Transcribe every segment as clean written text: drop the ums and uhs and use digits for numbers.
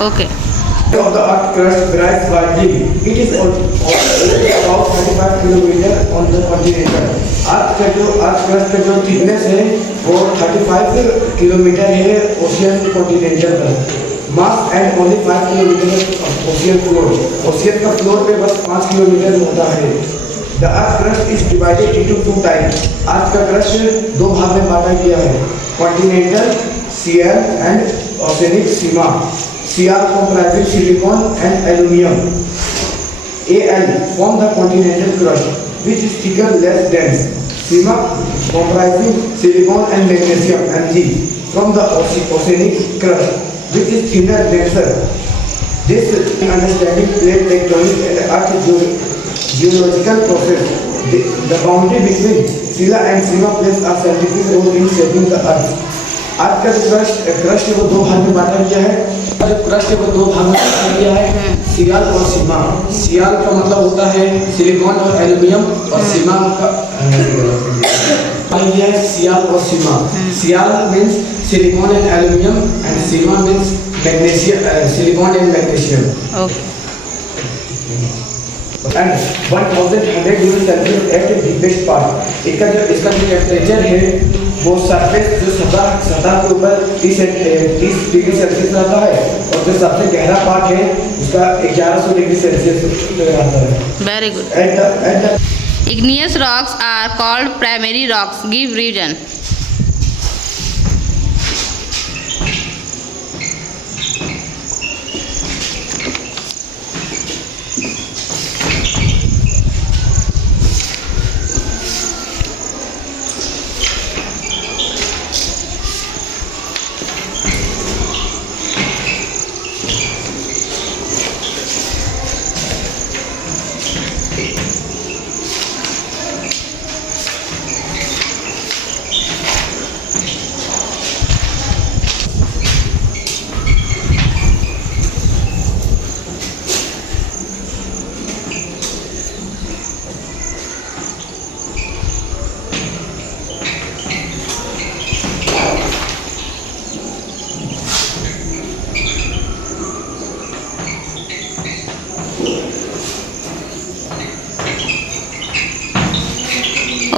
Okay. Of the earth crust varies widely. It is about 35 kilometre on the continental. Earth crust का जो thickness है वो 35 kilometre है ocean continental का. Mass and only 5 kilometre ocean floor. Ocean का floor पे बस 5 kilometre होता है. The earth crust is divided into two types. Earth का क्रस्ट दो भाग में बांटा गया है, कॉन्टिनेंटल सीएल and oceanic sima. CR comprising silicon and aluminum. AL form the continental crust, which is thicker, less dense. Sima comprising silicon and magnesium. Mg from the oceanic crust, which is thinner, denser. This understanding plate tectonic and earth geological process. The boundary between Sila and Sima plays a scientific role in shaping the earth. अर्थ का जो crust है वो दो भाग में बांटा गया है. जो क्रस्ट है वो दो भाग में बांटा गया है, सियाल और सीमा. सियाल का मतलब होता है सिलिकॉन और एल्यूमिनियम, और सीमा का ये है सियाल और sima. Sial means silicon and aluminium and sima means magnesium, silicon and magnesium. Okay. And 1100 degree Celsius at the deepest part. इसका जो टेम्परेचर है वो सरफेस जो सतह के ऊपर 30 डिग्री सेल्सियस रहता है, और जो सबसे गहरा पार्ट है उसका 1100 डिग्री सेल्सियस रहता है. Very good. Igneous rocks are called primary rocks. Give reason.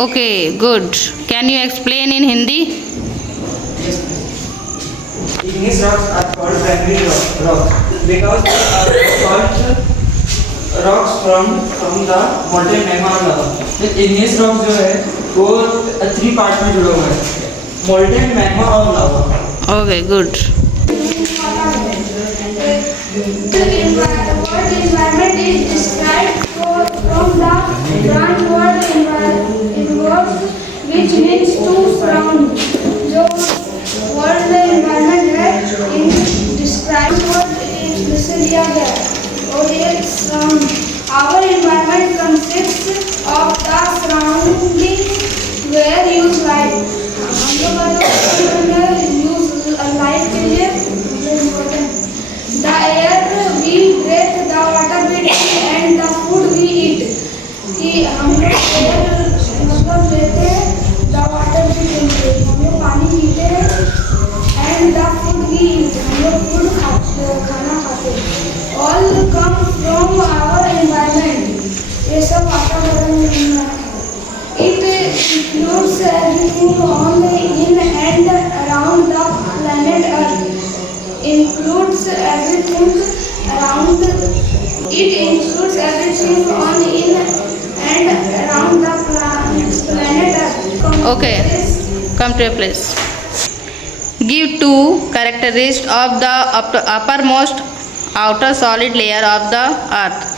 Okay, good. Can you explain in Hindi? Igneous rocks are called primary rocks because they are called rocks from the molten magma और lava. तो igneous rocks जो है वो 3 part में जुड़ा हुआ है, molten magma और lava. Okay, good. The environment is described from the plant world involves, which means to surround. जो world environment है in described word इससे लिया गया है और ये surround. Our environment consists of the surrounding where use life. हम लोग use life के लिए important. The air we breathe, the water we drink, and the food we eat. कि हम लोग air मतलब लेते हैं, the water we drink, हम लोग पानी पीते हैं, and the food we eat, हम लोग food खाना खाते हैं. All come from our environment. ये सब वातावरण में है. It includes everything on in and around the planet Earth. Includes everything around. It includes everything on in and around the planet Earth. Okay, come to a place. Give two characteristics of the uppermost outer solid layer of the earth.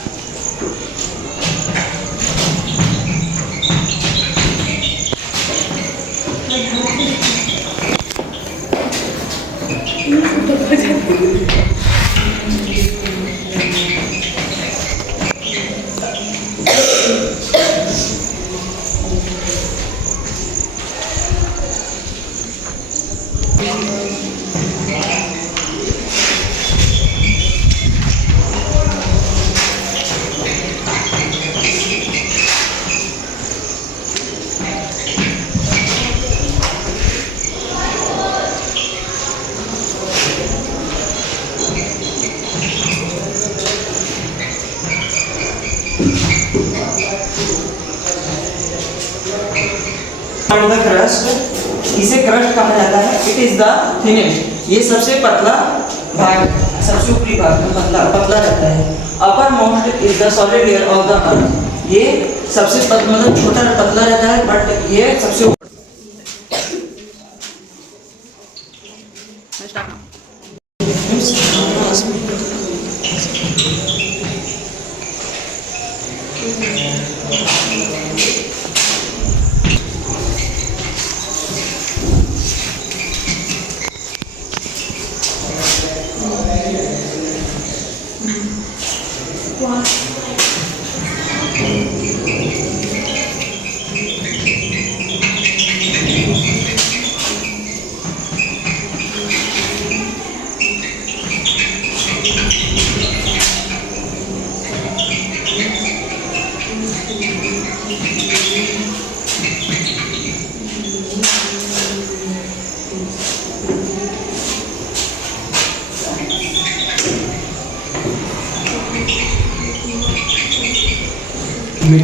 Crust, इसे crust कहा जाता है। It is the thinnest, ये सबसे पतला भाग, सबसे ऊपरी भाग में पतला रहता है। Upper most is the solid layer of the earth, ये सबसे मतलब छोटा पतला रहता है, बट ये सबसे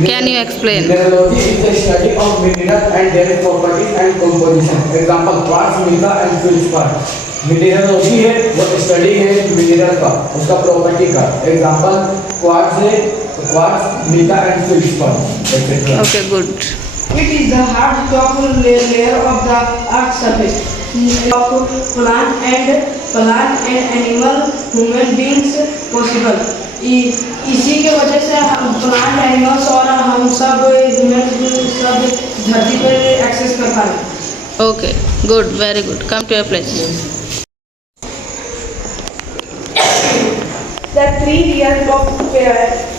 Can you explain? Mineralogy is the study of minerals and their properties and composition. Example, quartz, mica and feldspar. मिनरलोजी है वो स्टडी है मिनरल का, उसका प्रॉपर्टी का। एग्जांपल क्वार्ट्ज है, quartz, mica and feldspar etc. Okay, good. It is the hard top layer of the earth's surface of plant and animal human beings possible. इसी के वजह से हम प्लांट एनिमल्स और हम सब सब धरती पर एक्सेस कर पा रहे हैं। Okay, good, very good. Come to your place. The three layers of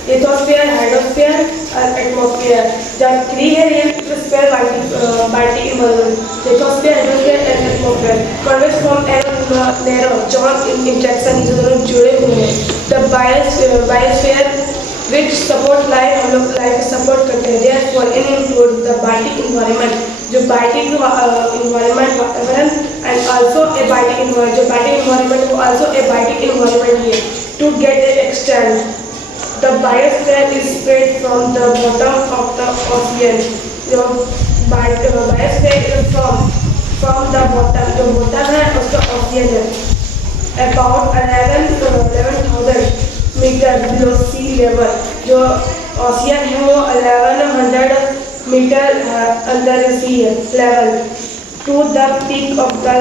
lithosphere, hydrosphere, and atmosphere. The three layers lithosphere, hydrosphere, and atmosphere converge from a narrow joint interaction इसे दोनों जुड़े हुए हैं। The biosphere which support life, हम लोग life support करते हैं। Therefore, it includes the biotic environment, जो biotic environment and also a biotic environment, जो biotic environment वो also a biotic environment है। To get an extent, the biosphere is spread from the bottom of the ocean. जो biosphere is from the bottom, जो bottom है उसका ocean है। About 11,000 metre below sea level, जो ocean है वो 1100 metre under sea level. To the peak of the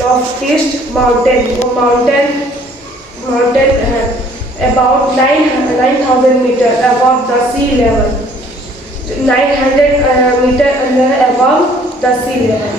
loftiest mountain, वो mountain है about 9,000 metre above the sea level, 900 metre under above the sea level.